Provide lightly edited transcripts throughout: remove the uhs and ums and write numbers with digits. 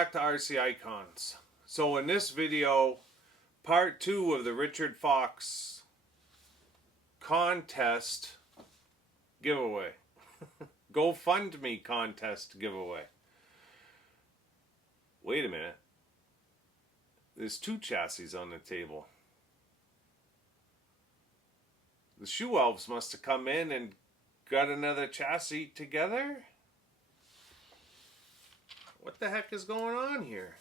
back to RC Icons. So in this video, part 2 of the Richard Fox contest giveaway. GoFundMe contest giveaway. Wait a minute. There's 2 chassis on the table. The Shoe Elves must have come in and got another chassis together? What the heck is going on here?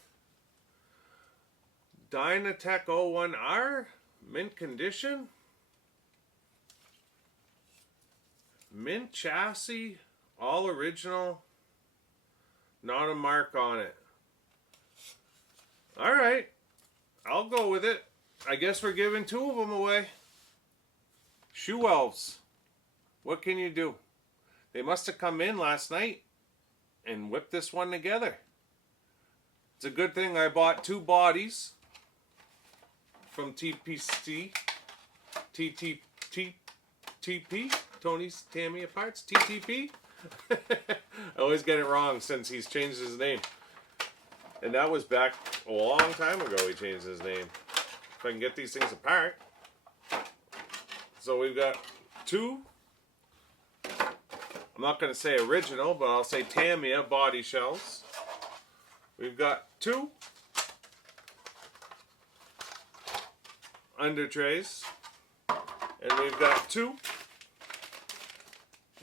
Dynatech 01R, mint condition, mint chassis, all original, not a mark on it. Alright, I'll go with it. I guess we're giving 2 of them away. Shoe Elves, what can you do? They must have come in last night and whip this one together. It's a good thing I bought 2 bodies from TPP, Tony's Tamiya Parts, TTP. I always get it wrong since he's changed his name. And that was back a long time ago he changed his name. If I can get these things apart. So we've got 2, I'm not going to say original, but I'll say Tamiya body shells. We've got 2 under trays. And we've got 2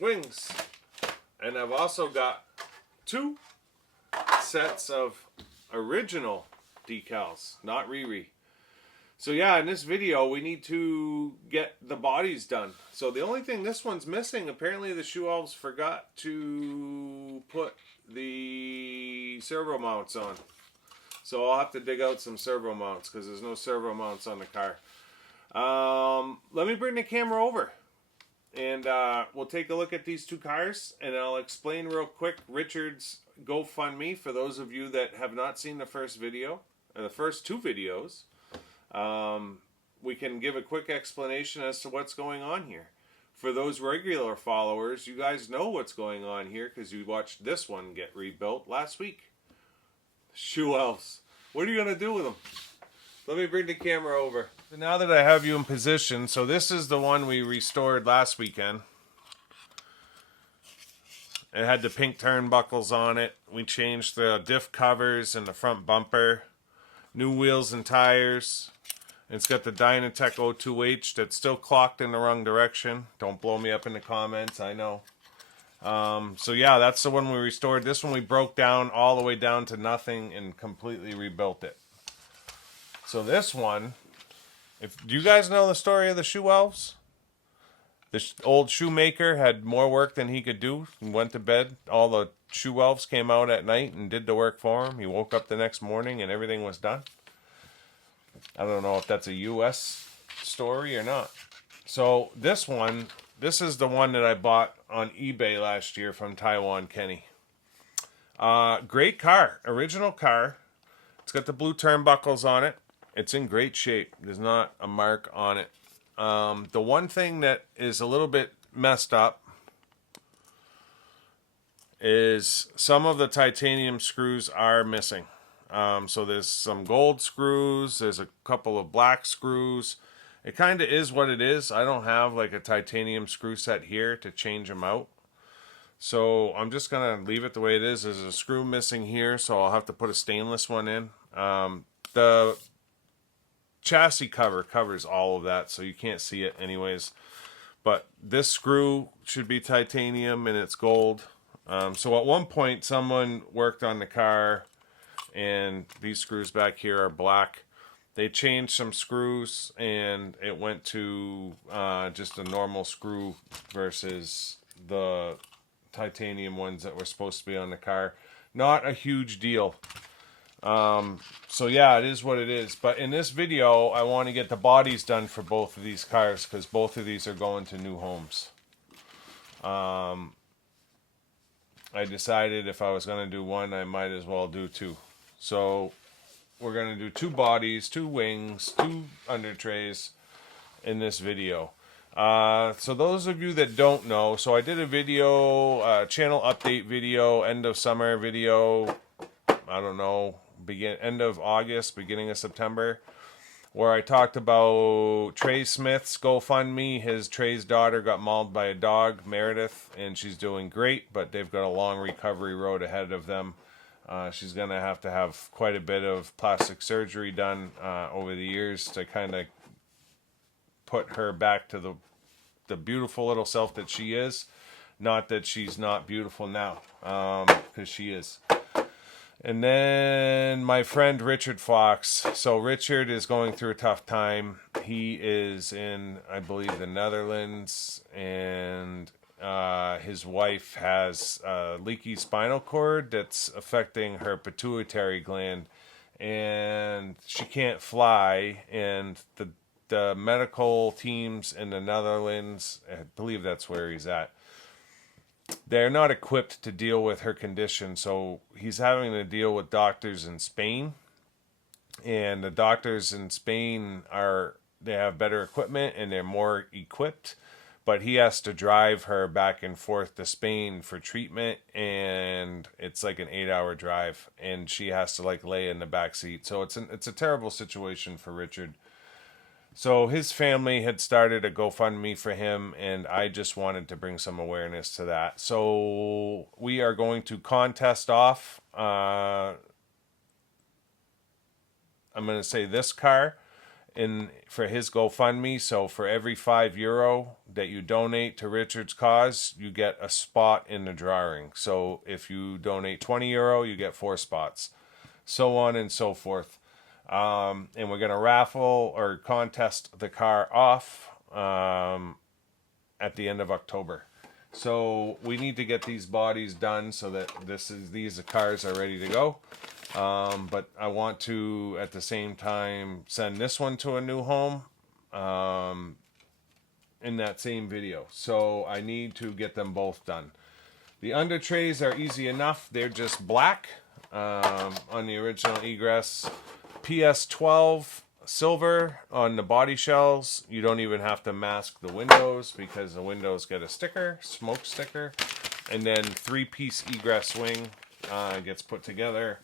wings. And I've also got 2 sets of original decals, not Riri. So yeah, in this video we need to get the bodies done. So the only thing this one's missing, apparently the Shoe Elves forgot to put the servo mounts on. So I'll have to dig out some servo mounts because there's no servo mounts on the car. Let me bring the camera over and we'll take a look at these 2 cars and I'll explain real quick Richard's GoFundMe for those of you that have not seen the first video, or the first 2 videos. We can give a quick explanation as to what's going on here. For those regular followers, you guys know what's going on here because you watched this one get rebuilt last week. Shoe Elves. What are you going to do with them? Let me bring the camera over. So now that I have you in position, so this is the one we restored last weekend. It had the pink turnbuckles on it. We changed the diff covers and the front bumper. New wheels and tires. It's got the Dynatech 02H that's still clocked in the wrong direction. Don't blow me up in the comments, I know. So yeah, that's the one we restored. This one we broke down all the way down to nothing and completely rebuilt it. So this one, do you guys know the story of the Shoe Elves? The old shoemaker had more work than he could do and went to bed. All the Shoe Elves came out at night and did the work for him. He woke up the next morning and everything was done. I don't know if that's a U.S. story or not. So this one, this is the one that I bought on eBay last year from Taiwan Kenny. Great car, original car. It's got the blue turnbuckles on it. It's in great shape. There's not a mark on it. The one thing that is a little bit messed up is some of the titanium screws are missing. So there's some gold screws, there's a couple of black screws. It kind of is what it is. I don't have like a titanium screw set here to change them out. So I'm just going to leave it the way it is. There's a screw missing here, so I'll have to put a stainless one in. The chassis cover covers all of that, so you can't see it anyways. But this screw should be titanium and it's gold. So at one point someone worked on the car and these screws back here are black. They changed some screws and it went to just a normal screw versus the titanium ones that were supposed to be on the car. Not a huge deal. So yeah, it is what it is. But in this video, I want to get the bodies done for both of these cars because both of these are going to new homes. I decided if I was going to do one, I might as well do 2. So we're going to do 2 bodies, 2 wings, 2 under trays in this video. So those of you that don't know, so I did a video, channel update video, end of summer video, I don't know, end of August, beginning of September, where I talked about Trey Smith's GoFundMe. Trey's daughter got mauled by a dog, Meredith, and she's doing great, but they've got a long recovery road ahead of them. She's going to have quite a bit of plastic surgery done over the years to kind of put her back to the beautiful little self that she is. Not that she's not beautiful now, because she is. And then my friend Richard Fox. So Richard is going through a tough time. He is in, I believe, the Netherlands, and his wife has leaky spinal cord that's affecting her pituitary gland, and she can't fly. And the medical teams in the Netherlands, I believe that's where he's at, they're not equipped to deal with her condition, so he's having to deal with doctors in Spain. And the doctors in Spain they have better equipment and they're more equipped, but he has to drive her back and forth to Spain for treatment, and it's like an 8-hour drive, and she has to like lay in the back seat. So it's a terrible situation for Richard. So his family had started a GoFundMe for him, and I just wanted to bring some awareness to that. So we are going to contest off, I'm going to say this car for his GoFundMe. So for every €5 that you donate to Richard's cause, you get a spot in the drawing. So if you donate €20, you get 4 spots, so on and so forth. And we're going to raffle or contest the car off at the end of October. So we need to get these bodies done so that these cars are ready to go. But I want to, at the same time, send this one to a new home in that same video. So I need to get them both done. The under trays are easy enough. They're just black on the original Egress. PS12 silver on the body shells. You don't even have to mask the windows because the windows get a sticker, smoke sticker. And then 3-piece Egress wing gets put together.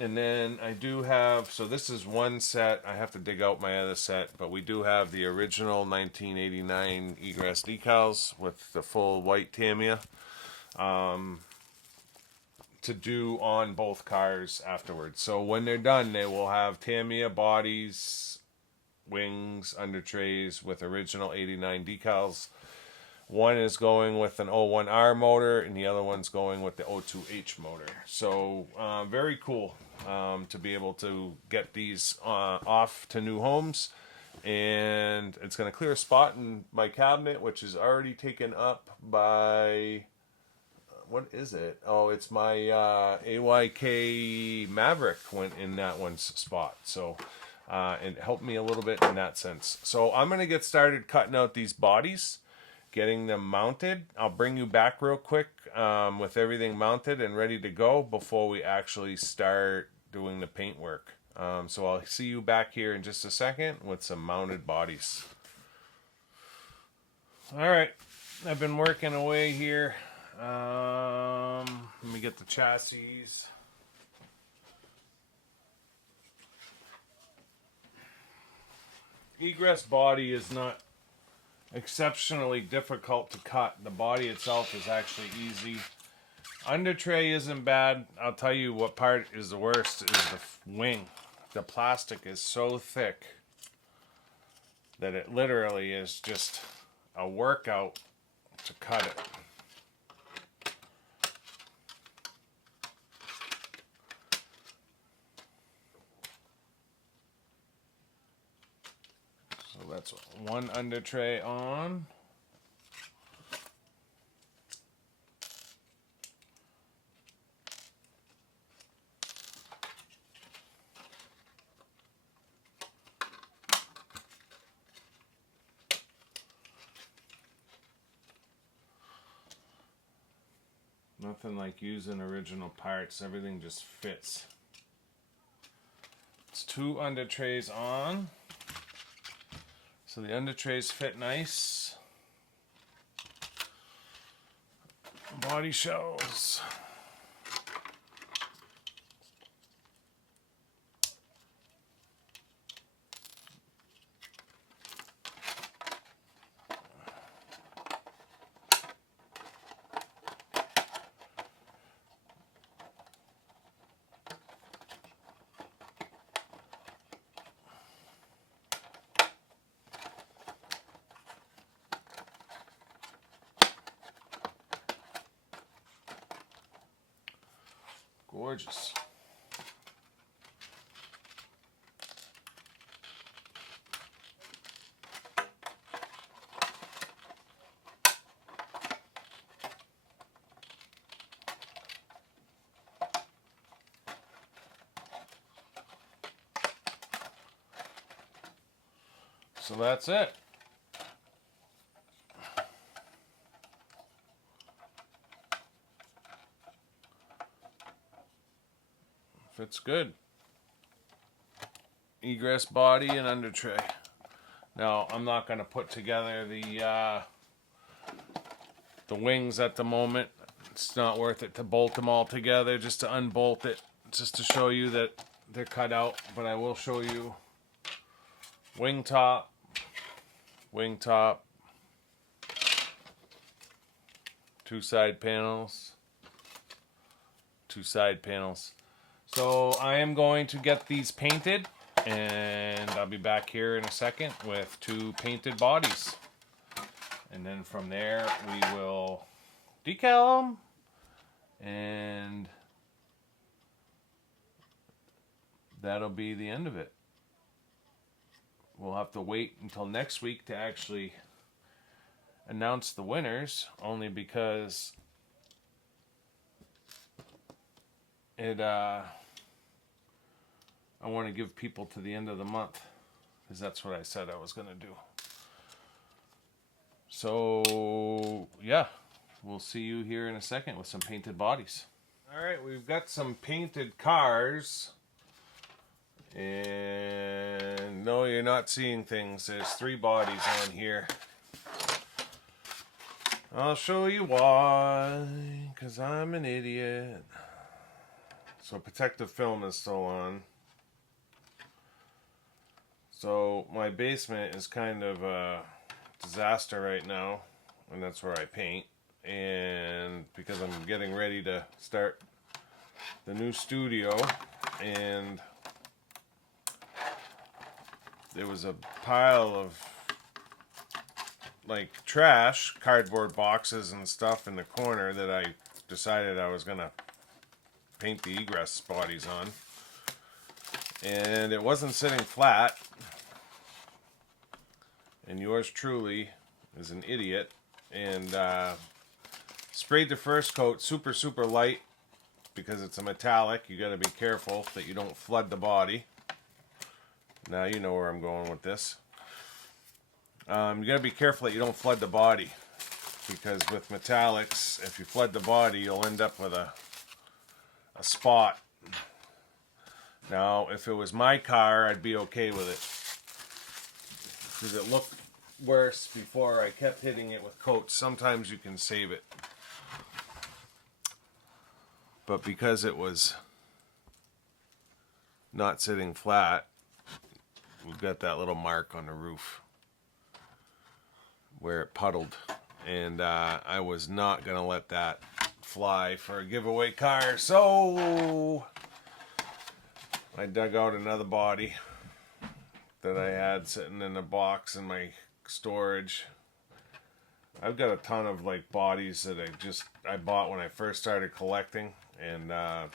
And then I do have, so this is one set. I have to dig out my other set, but we do have the original 1989 Egress decals with the full white Tamiya to do on both cars afterwards. So when they're done, they will have Tamiya bodies, wings, under trays with original 89 decals. One is going with an 01R motor and the other one's going with the 02H motor. So very cool to be able to get these off to new homes. And it's going to clear a spot in my cabinet, which is already taken up by... what is it? Oh, it's my AYK Maverick went in that one's spot. So it helped me a little bit in that sense. So I'm going to get started cutting out these bodies, getting them mounted. I'll bring you back real quick with everything mounted and ready to go before we actually start doing the paint work. So I'll see you back here in just a second with some mounted bodies. All right, I've been working away here. Let me get the chassis. Egress Body is not exceptionally difficult to cut. The body itself is actually easy. Under tray isn't bad. I'll tell you what part is the worst is the wing. The plastic is so thick that it literally is just a workout to cut it. So that's one under tray on. Nothing like using original parts. Everything just fits. It's 2 under trays on. So the under trays fit nice. Body shells. Gorgeous. So that's it. Fits good. Egress body and under tray. Now I'm not going to put together the wings at the moment. It's not worth it to bolt them all together, just to unbolt it, just to show you that they're cut out. But I will show you wing top, two side panels. So I am going to get these painted, and I'll be back here in a second with two painted bodies. And then from there we will decal them, and that'll be the end of it. We'll have to wait until next week to actually announce the winners, only because I want to give people to the end of the month, because that's what I said I was going to do. So yeah, we'll see you here in a second with some painted bodies. Alright, we've got some painted cars. And no, you're not seeing things. There's 3 bodies on here. I'll show you why, because I'm an idiot. So protective film is still on. So my basement is kind of a disaster right now, and that's where I paint. And because I'm getting ready to start the new studio, and there was a pile of like trash, cardboard boxes and stuff in the corner that I decided I was gonna paint the egress bodies on, and it wasn't sitting flat, and yours truly is an idiot, and sprayed the first coat super light because it's a metallic. You got to be careful that you don't flood the body. Now you know where I'm going with this. You got to be careful that you don't flood the body, because with metallics, if you flood the body, you'll end up with a spot. Now, if it was my car, I'd be okay with it, because it looked worse before I kept hitting it with coats. Sometimes you can save it, but because it was not sitting flat, we've got that little mark on the roof where it puddled, and I was not going to let that fly for a giveaway car, so I dug out another body that I had sitting in a box in my storage. I've got a ton of like bodies that I bought when I first started collecting, and I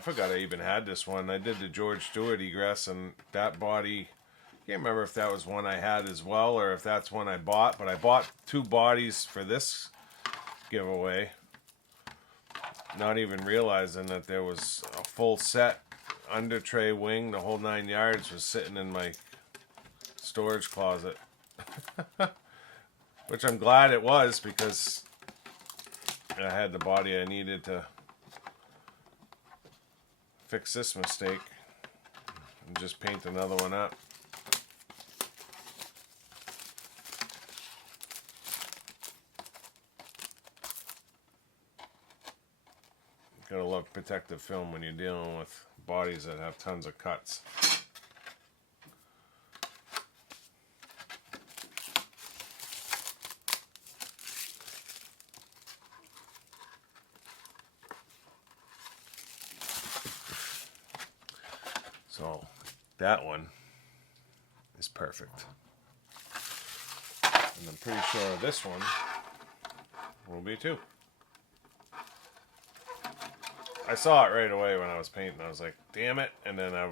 forgot I even had this one. I did the George Stewart egress, and that body, I can't remember if that was one I had as well or if that's one I bought, but I bought 2 bodies for this giveaway, not even realizing that there was a full set, under tray, wing, the whole 9 yards was sitting in my storage closet. Which I'm glad it was, because I had the body I needed to fix this mistake and just paint another one up. Gotta love protective film when you're dealing with bodies that have tons of cuts. So that one is perfect. And I'm pretty sure this one will be too. I saw it right away when I was painting. I was like, damn it. And then I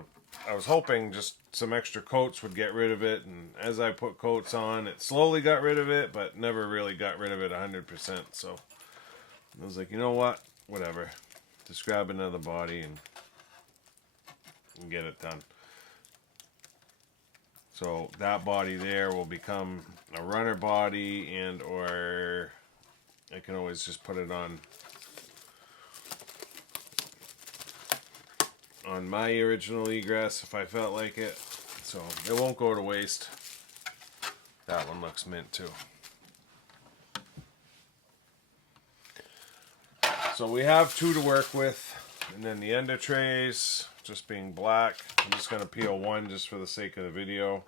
was hoping just some extra coats would get rid of it. And as I put coats on, it slowly got rid of it, but never really got rid of it 100%. So I was like, you know what? Whatever. Just grab another body and get it done. So that body there will become a runner body, and or I can always just put it on my original egress if I felt like it. So it won't go to waste. That one looks mint too. So we have 2 to work with, and then the ender trays just being black. I'm just going to peel one just for the sake of the video.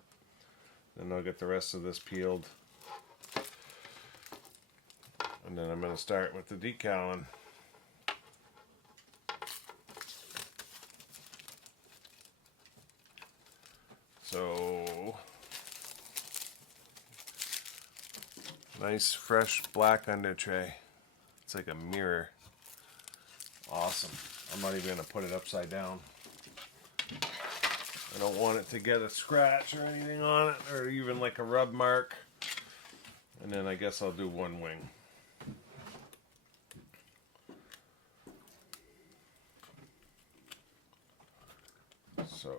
Then I'll get the rest of this peeled. And then I'm going to start with the decaling. So, nice fresh black under tray. It's like a mirror. Awesome. I'm not even going to put it upside down. I don't want it to get a scratch or anything on it, or even like a rub mark. And then I guess I'll do one wing. So,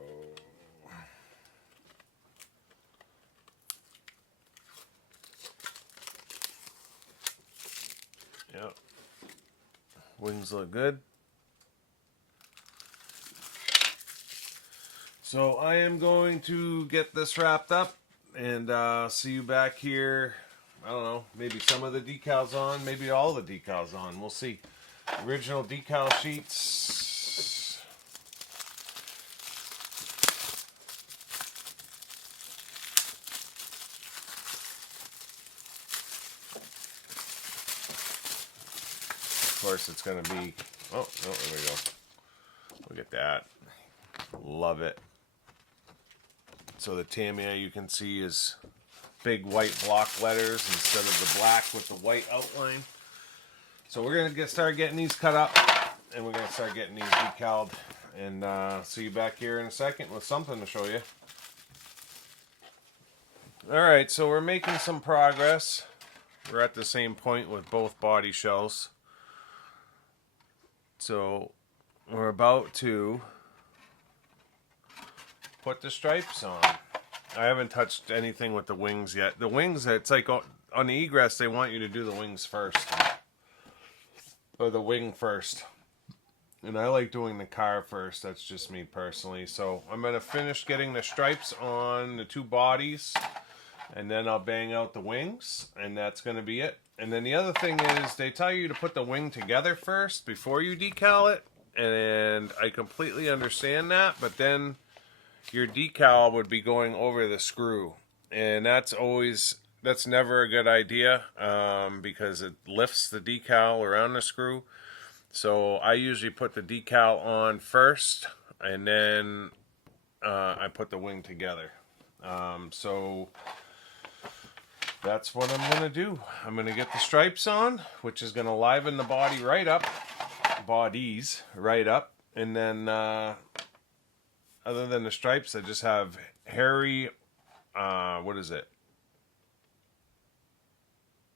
yeah, wings look good. So I am going to get this wrapped up and see you back here. I don't know, maybe some of the decals on, maybe all the decals on. We'll see. Original decal sheets. Of course, it's going to be... Oh, there we go. Look at that. Love it. So the Tamiya, you can see, is big white block letters instead of the black with the white outline. So we're going to start getting these cut up, and we're going to start getting these decaled, and see you back here in a second with something to show you. Alright, so we're making some progress. We're at the same point with both body shells. So we're about to put the stripes on. I haven't touched anything with the wings yet. The wings, it's like on the egress, they want you to do the wings first. Or the wing first. And I like doing the car first. That's just me personally. So I'm going to finish getting the stripes on the 2 bodies. And then I'll bang out the wings. And that's going to be it. And then the other thing is, they tell you to put the wing together first before you decal it. And I completely understand that. But then your decal would be going over the screw, and that's never a good idea, because it lifts the decal around the screw. So I usually put the decal on first, and then I put the wing together. So that's what I'm going to do. I'm going to get the stripes on, which is going to liven the body right up, bodies right up, and then other than the stripes, I just have hairy, what is it?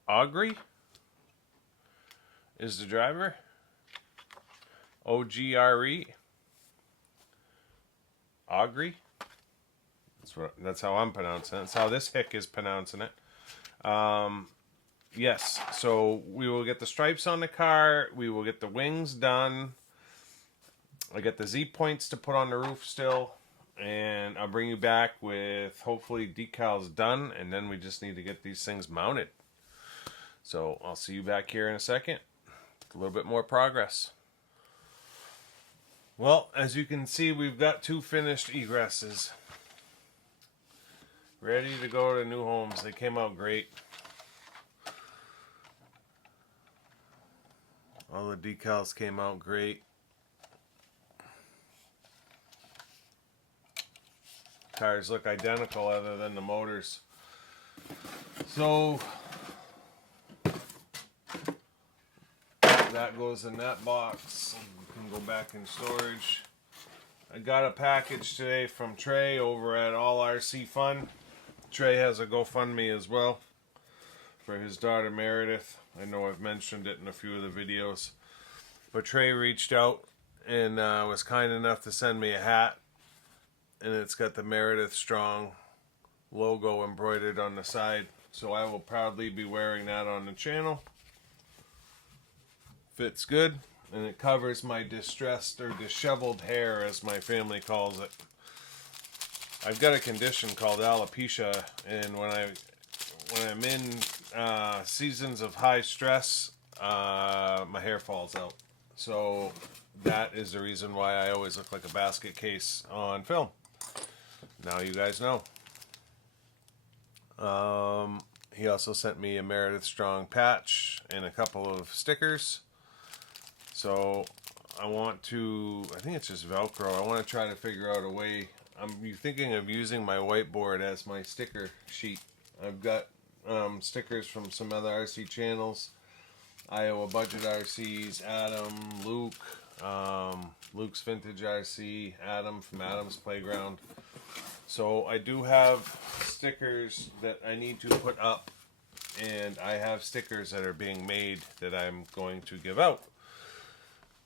Ogre is the driver. O-G-R-E. Ogre. That's how I'm pronouncing it. That's how this hick is pronouncing it. Yes, so we will get the stripes on the car. We will get the wings done. I got the Z-points to put on the roof still, and I'll bring you back with hopefully decals done, and then we just need to get these things mounted. So I'll see you back here in a second. A little bit more progress. Well, as you can see, we've got 2 finished egresses. Ready to go to new homes. They came out great. All the decals came out great. Tires look identical other than the motors. So that goes in that box. You can go back in storage. I got a package today from Trey over at All RC Fun. Trey has a GoFundMe as well for his daughter Meredith. I know I've mentioned it in a few of the videos. But Trey reached out and was kind enough to send me a hat. And it's got the Meredith Strong logo embroidered on the side. So I will proudly be wearing that on the channel. Fits good. And it covers my distressed or disheveled hair, as my family calls it. I've got a condition called alopecia, and when I'm in seasons of high stress, my hair falls out. So that is the reason why I always look like a basket case on film. Now you guys know. He also sent me a Meredith Strong patch and a couple of stickers. So I think it's just Velcro. I want to try to figure out a way. I'm thinking of using my whiteboard as my sticker sheet. I've got stickers from some other RC channels. Iowa Budget RCs, Adam, Luke, Luke's Vintage RC, Adam from Adam's Playground. So I do have stickers that I need to put up, and I have stickers that are being made that I'm going to give out.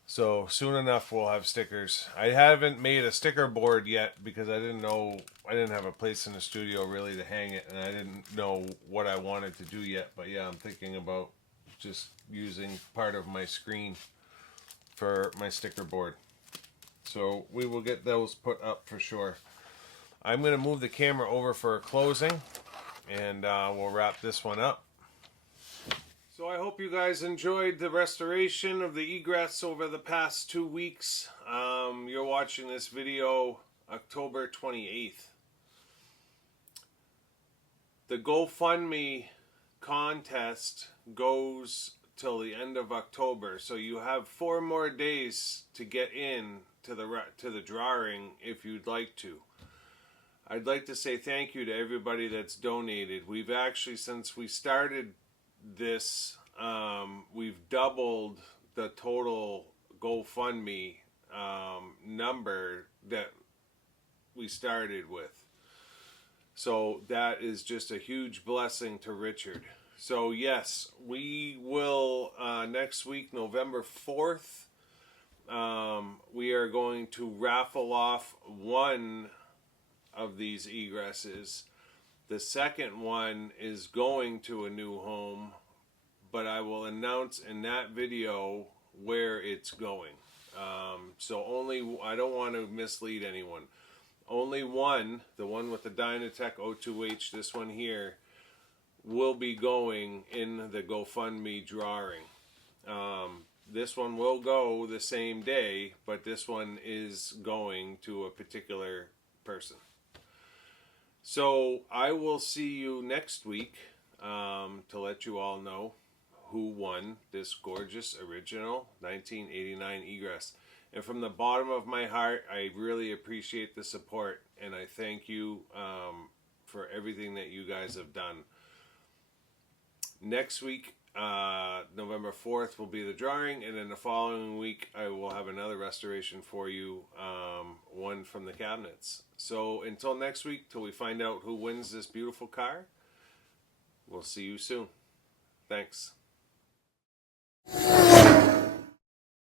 So soon enough we'll have stickers. I haven't made a sticker board yet because I didn't have a place in the studio really to hang it, and I didn't know what I wanted to do yet. But yeah, I'm thinking about just using part of my screen for my sticker board. So we will get those put up for sure. I'm going to move the camera over for a closing, and we'll wrap this one up. So I hope you guys enjoyed the restoration of the Egress over the past 2 weeks. You're watching this video October 28th. The GoFundMe contest goes till the end of October, so you have 4 more days to get in to the drawing if you'd like to. I'd like to say thank you to everybody that's donated. We've actually, since we started this, we've doubled the total GoFundMe number that we started with. So that is just a huge blessing to Richard. So yes, we will next week, November 4th, we are going to raffle off one of these egresses. The second one is going to a new home, but I will announce in that video where it's going. I don't want to mislead anyone. Only one, the one with the Dynatech O2H, this one here, will be going in the GoFundMe drawing. This one will go the same day, but this one is going to a particular person. So I will see you next week to let you all know who won this gorgeous original 1989 Egress. And from the bottom of my heart, I really appreciate the support, and I thank you for everything that you guys have done. Next week, November 4th, will be the drawing, and then the following week I will have another restoration for you, one from the cabinets. So until next week, till we find out who wins this beautiful car, we'll see you soon. Thanks.